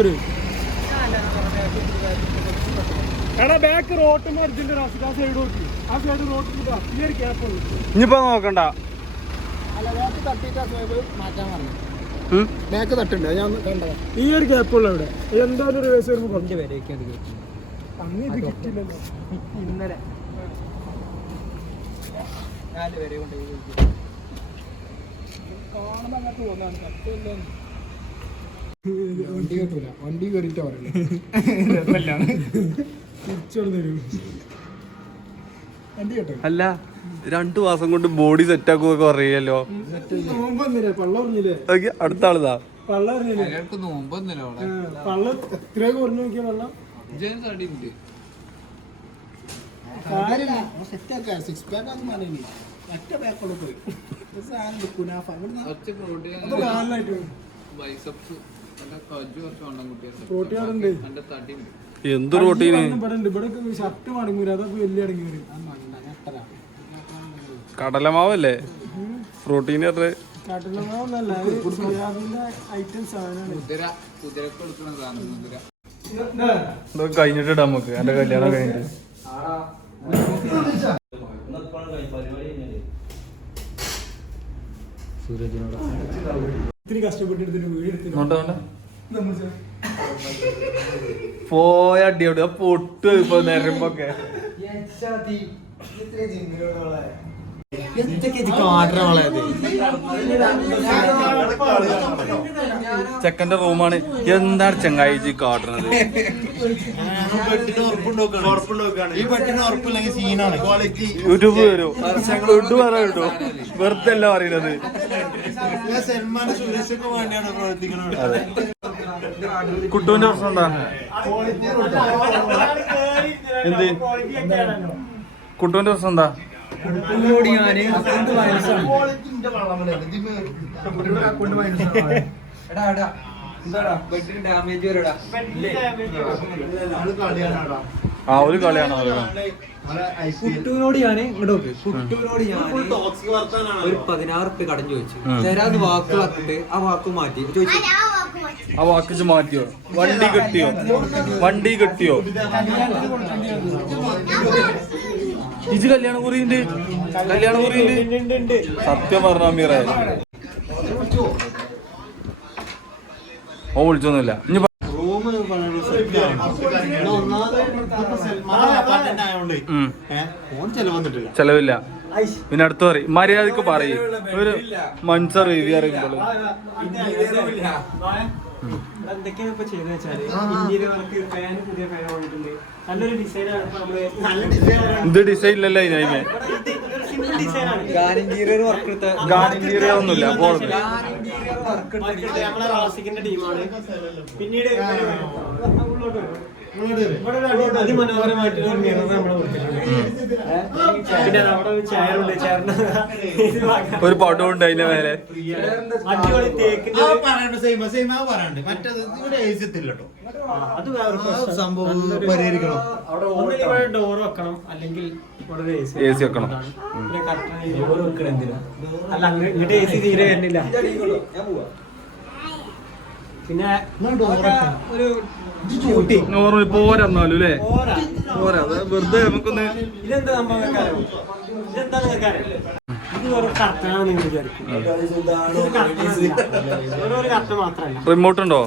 പോര് എടാ ബാക്ക് റോട്ടിന് അടിച്ചിട്ട് ആ സൈഡ് നോക്കി. ആ സൈഡ് റോട്ടിൽ ഈ ഒരു ഉള്ളു. ഇനിയിപ്പോ നോക്കണ്ട? ബാക്ക് തട്ടുണ്ട് ഞാൻ കണ്ടതാ. ഈ ഒരു ഗ്യാപ്പ് ഉള്ള ഇവിടെ എന്തായാലും റിവേഴ്സ് വരുമ്പോൾ കുറച്ച് അന്ന് ഇത് കിട്ടില്ലല്ലോ ഇന്നലെ. കാണുമ്പോ അങ്ങോട്ട് തോന്നാണ്. സത്യമില്ല വണ്ടി കേട്ടില്ല വണ്ടി കയറിയിട്ട് പറയുന്നത് അല്ല രണ്ടു മാസം കൊണ്ട് ബോഡി സെറ്റ് ആക്കുമൊക്കെ നോക്കി, അടുത്ത ആളുതാ. സിക്സ് പാക്ക് അത് ഒറ്റ ബാക്കോട് പോയി. കുനാഫ ബൈസപ്സ് എന്ത് റോട്ടീന്? കടലമാവല്ലേ? പ്രോട്ടീൻ അത്ര ഇതൊക്കെ കഴിഞ്ഞിട്ട് ഇടാം നമുക്ക്. എന്റെ കല്യാണം കഴിഞ്ഞിട്ട്. ഇത്തിരി കഷ്ടപ്പെട്ടെടുത്തിട്ട് വീടെടുത്തിട്ട് പോയ അടിയോട് പൊട്ടു ഇപ്പൊ നേരമ്പൊക്കെ. ചെക്കന്റെ റൂമാണ് എന്താണ് ഉറപ്പില്ലെങ്കിൽ സീനാണ് ക്വാളിറ്റി യൂട്യൂബ് വരും. കേട്ടോ വെറുതെ അല്ല പറയുന്നത്. കുട്ടുവിന്റെ പ്രശ്നം എന്താ? എന്ത്? കുട്ടുവിന്റെ പ്രശ്നം എന്താ? ഡാമേജ് വരടാ. ആ ഒരു കളിയാണ് കുട്ടുവിനോട് ഞാൻ ഇങ്ങോട്ട് കുട്ടുവിനോട് ഞാൻ ഒരു പതിനാറ് ഉറുപ്പ്യ കടം ചോദിച്ചു. തരാന്ന് വാക്ക് പറഞ്ഞിട്ട് ആ വാക്ക് മാറ്റി. ചോദിച്ചു ആ വാക്ക് മാറ്റിയോ? വണ്ടി കിട്ടിയോ? വണ്ടി കെട്ടിയോ? ഇജ് കല്യാണ കുറിയുണ്ട് കല്യാണ കുറിയുണ്ട് സത്യം പറഞ്ഞ അമീറ ഓ വിളിച്ചൊന്നുമില്ല ഇനി ചെലവില്ല പിന്നെ അടുത്ത് പറയും മര്യാദയ്ക്ക് പറയും ഒരു മനുഷ്യ റിവ്യൂ അറിയുമ്പോൾ എന്തൊക്കെയാണ് ഇപ്പൊ ചെയ്തെന്ന് വെച്ചാൽ? ഇന്ത്യയിലെ വർക്ക് ഫാൻ പുതിയ ഫാൻ വന്നിട്ടുണ്ട്. നല്ലൊരു ഡിസൈനാണ് ഇപ്പൊ നമ്മൾ നല്ല ഡിസൈനാണ് ഇത് ഡിസൈൻ ഇല്ലല്ലോ ഇതിനെ? സിമ്പിൾ ഡിസൈനാണ് ഗാനഞ്ചീരൊരു വർക്ക് എടുത്ത ഗാർഡിയർ ഒന്നുമില്ല പോകുന്നത് നമ്മളെ റാസിക്കിന്റെ ടീമാണ് പിന്നീട് ഉള്ളോട്ട് വരും. ഒരു മിറർ? പിന്നെ അവിടെ ഒരു ചെയറുണ്ട് ചെയറിന്റെ ഒരു പടം ഉണ്ട് അതിന്റെ മേലെ അടിപൊളി തേക്കിന്റെ ആ ഒരു- പറയണ്ട് സെയിം സെയിം ആ പറയണ്ട് മറ്റേത് ഇവിടെ എഴുതിത്തില്ല അത് വേറെ സംഭവം പരിഹരിക്കണം ഒന്നിൽ ഇവിടെ ഡോർ വെക്കണം അല്ലെങ്കിൽ AC AC വെക്കണം. അല്ല ഇങ്ങോട്ട് എ സി തീരെ വരുന്നില്ല പിന്നെ ഒരു നോർമൽ പോരെന്നാലും അല്ലേ? പോരാ. വെറുതെ നമുക്കൊന്ന് റിമോട്ട് ഉണ്ടോ?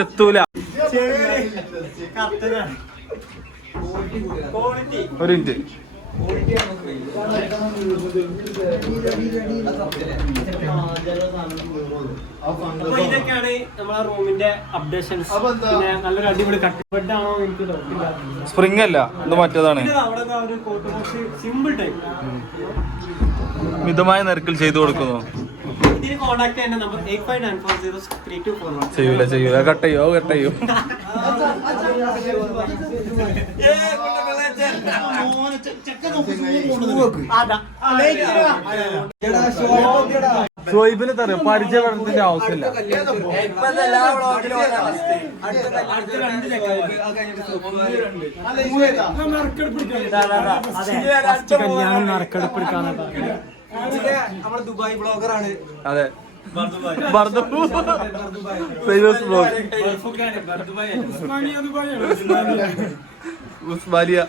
എത്തൂല. ഒരു മിനിറ്റ്. അപ്പൊ ഇതൊക്കെയാണ് നമ്മളെ റൂമിന്റെ അപ്ഡേഷൻസ് പിന്നെ നല്ലൊരു അടിപൊളി കട്ട് ബെഡ് ആണോ എനിക്ക് ഡൗട്ടില്ല സ്പ്രിംഗ് അല്ല ഇത് മറ്റേതാണ് അവിടെ ഒരു കോട്ട് ബോക്സ് സിമ്പിൾ ടൈപ്പ് മിതമായ നിരക്കിൽ ചെയ്തു കൊടുക്കുന്നു ചെയ്യൂല ചെയ്യൂല കട്ട് ചെയ്യോ കട്ട് ചെയ്യോ സോയിബിന് തറിയോ പരിചയപ്പെടുത്തിന്റെ ആവശ്യമില്ല. കല്യാണം നറക്കെടുപ്പിടിക്കാൻ നമ്മളെ ദുബായ് ബ്ലോഗറാണ്. അതെ. ബർദു ഫേമസ് ബ്ലോഗ്. ഉസ്മാനിയ.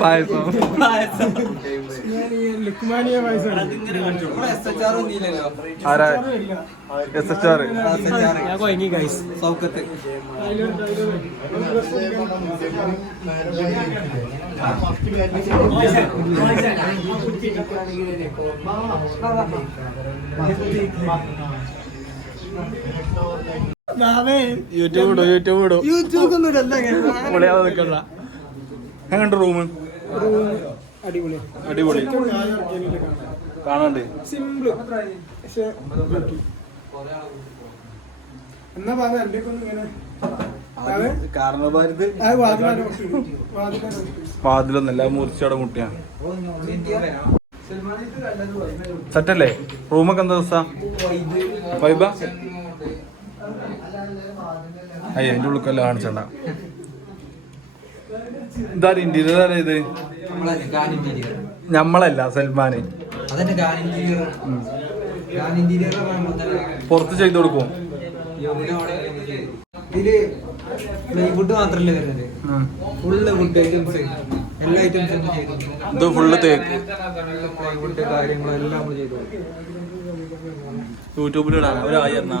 പായസം. ആരാ? എസ് എച്ച് ആർ ഞാൻ കൊയങ്ങി ഗൈസ് സൗക്കത്ത് യൂട്യൂബ് ഇടും യൂട്യൂബ് ഇടും. യൂട്യൂബ് ഒന്നും ഇടല്ല പൊളിയാതെ നിൽക്കണ്ട എങ്ങനെയുണ്ട് റൂം അടിപൊളി. അടിപൊളി. കാണാണ്ട്. സിമ്പിൾ പക്ഷെ എന്നാ പറഞ്ഞ എന്റെ വാതിലൊന്നല്ല മുറിച്ചവിടെ മുട്ടിയാണ് സെറ്റല്ലേ? റൂമൊക്കെ എന്താ ദിവസം? വൈബ? അയ്യ എന്റെ ഉള്ളിക്കല്ല കാണിച്ചണ്ട. ഇതാ ഇന്റീരിയർ ആരാ ഇത്? നമ്മളെ ഗാൻ ഇന്റീരിയർ ഞമ്മളല്ല സൽമാന്. അതന്നെ ഗാൻ ഇന്റീരിയർ ഗാൻ ഇന്റീരിയർ പുറത്ത് ചെയ്തു കൊടുക്കും. ഇതിൽ പ്ലൈവുഡ് മാത്രല്ലേ വരുന്നത്? ഫുള്ള് വുഡ് ഐറ്റംസ് എല്ലാ ഐറ്റംസും ചെയ്തു. ഇത് ഫുള്ള് തേക്ക്. പ്ലൈവുഡ് കാര്യങ്ങളും എല്ലാം നമ്മൾ ചെയ്തു. യൂട്യൂബിൽ ഇടാൻ ഒരായി എന്നാ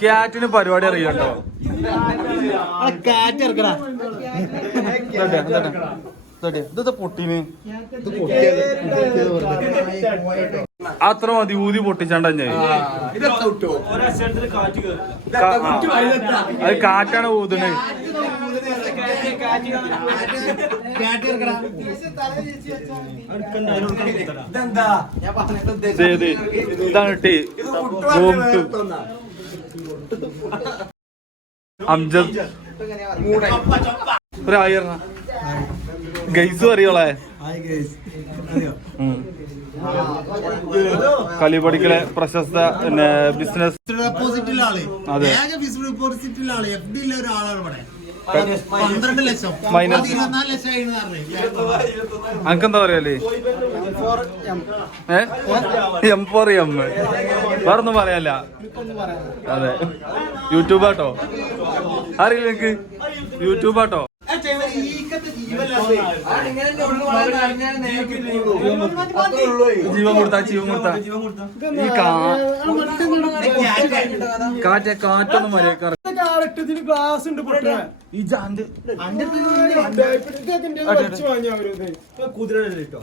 ക്യാറ്റിന് പരിപാടി അറിയണ്ടോ ഇതൊക്കെ പൊട്ടിന്. അത്ര മതി ഊതി പൊട്ടിച്ചാണ്ട ഞാൻ. അത് കാറ്റാണ് ഊതണേ. ഇതാണ് ടീ റൂം ടു അംജദ് ഒരു ആയിരണ ഗൈസ് അറിയോളെ. കളിപടിക്കലെ പ്രശസ്ത പിന്നെ ബിസിനസ് ഡെപ്പോസിറ്റിലെ ആൾ അതെ. ആൾ എഫ് ഡി ഒരാളാണ് ഇവിടെ പന്ത്രണ്ട് ലക്ഷം. ഇരുപത്തിനാല് പറയല്ലേ എം ഫോർ എം. വേറൊന്നും പറയാല്ല അതെ. യൂട്യൂബാട്ടോ? അറിയില്ല യൂട്യൂബ് യൂട്യൂബാട്ടോ? ജീവൻ കൊടുത്താ ജീവൻ കൊടുത്താ ഈ കാറ്റ കാറ്റൊന്നും മര്യാദ കാലട്ടത്തിന് ഗ്ലാസ് ഉണ്ട് ഈ അവരത് കുതിര കേട്ടോ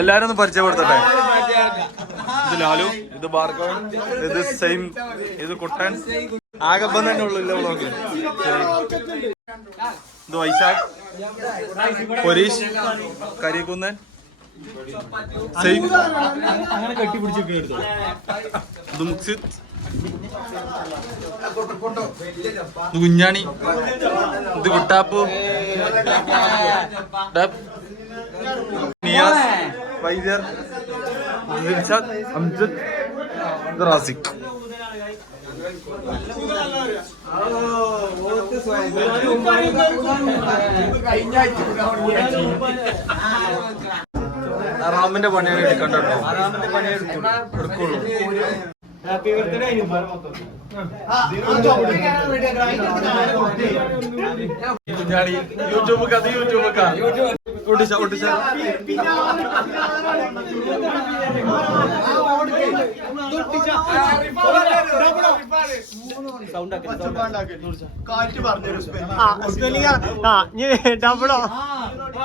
എല്ലാരും ഒന്ന് പരിചയപ്പെടുത്തട്ടെ? ഇത് ലാലു ഇത് ഭാർഗവൻ ഇത് സെയിം ഇത് കുട്ടൻ. ആകെ ബന്ധം തന്നെ ഉള്ളു ഇല്ല ബ്ലോക്ക് ഇത് വൈശാഖ് പൊരീഷ് കരികുന്നൻ. അങ്ങനെ കെട്ടിപ്പിടിച്ചൊക്കെ എടുത്തു? ഇത് കുഞ്ഞാണി. ഇത് കുട്ടാപ്പ്. നിയാസ്. വൈദ്യർ. അംജദ്. റാസിഖ്. റാമിന്റെ പണിയാണ് എടുക്കണ്ട എടുക്കുള്ളൂ ഹാപ്പി ബർത്ത്ഡേ യൂട്യൂബ് കഥ യൂട്യൂബ് ഒട്ടിച്ച ഒട്ടിച്ച കാറ്റ് പറഞ്ഞു ഡബിളോ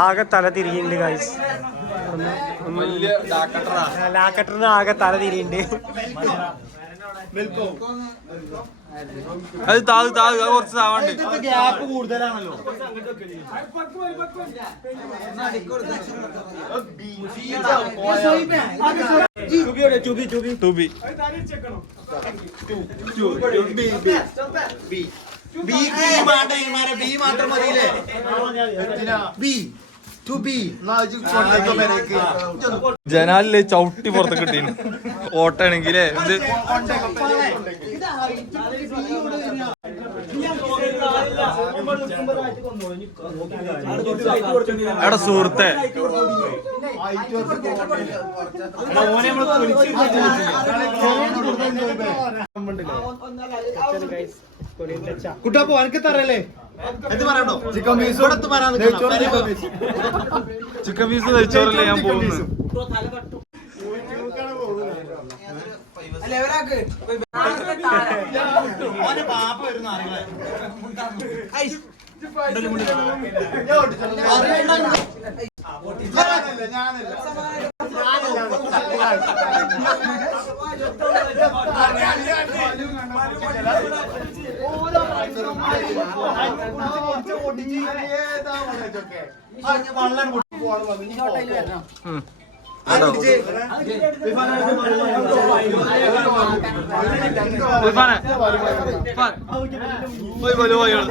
ആകെ തല തിരിയുണ്ട് ഡാക്കട്ടറാ ലാക്കട്ടറിന് ആകെ തല തിരിയുന്നുണ്ട്. അത് താഴ് താഴ് അത് കുറച്ച് താവണ്ട്? Gap കൂടുതലാണല്ലോ. Two B B. B മാത്രം മതിയില്ലേ? ബി ജനാലിലെ ചവിട്ടി പുറത്ത് കിട്ടി ഓട്ടാണെങ്കിലേ ഇത് എടാ സുഹൃത്തെ. കുട്ടാപ്പോ എനിക്ക് തറല്ലേ ചിക്കൻ പീസ് കഴിച്ചോറല്ലേ ഞാൻ പോകുന്നത്? പാപ്പ വരുന്ന അറിയില്ല ഉം. കേട്ടോ ഉൽഫാനെ, ഉൽഫാൻ. പോയി പോയി പോയി ഇങ്ങൾ.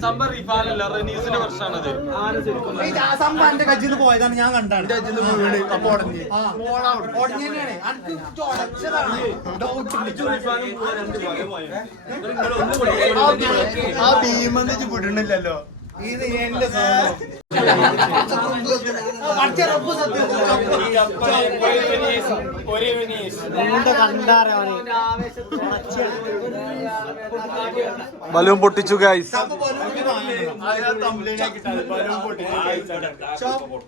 സംഭവം റിഫാനല്ല റനീസിന്റെ പ്രശ്നമാണത്. സംഭവന്റെ കജ്ജിന്ന് പോയതാണ് ഞാൻ കണ്ടാണ്. വീട് അപ്പൊ ഉടഞ്ഞ്. ആ ഭീമെന്ന് വിടണില്ലല്ലോ. ഇത് എന്റെ ബലൂൺ പൊട്ടിച്ചു ഗൈസ്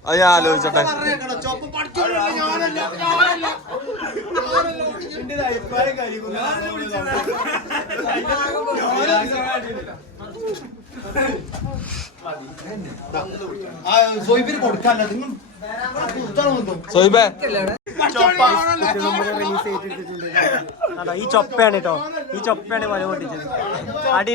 അത് ഞാൻ ആലോചിച്ചട്ടെ. ഞാനല്ല സോയിബിന് നിങ്ങൾ സോയിബേ. അതാ ഈ ചൊപ്പയാണ് കേട്ടോ ഈ ചൊപ്പയാണ് വല പൊട്ടിച്ചത്. അടി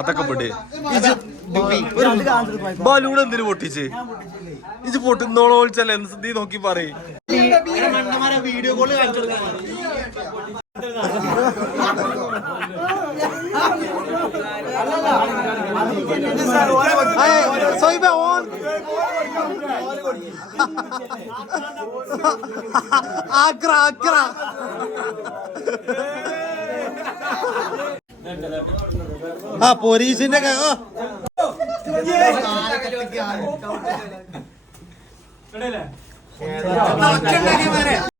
അതൊക്കെ പെട്ട്. ബലൂൺ എന്തിനു പൊട്ടിച്ച്? ഇത് പൊട്ടുന്നോളോ വിളിച്ചല്ലേ നീ നോക്കി പറയ്. വീഡിയോ കോൾ കാണിച്ചു സോയിബ ഓൺ ആക്ര ആക്ര. ആ പോലീസിന്റെ ഇടയില്ലേ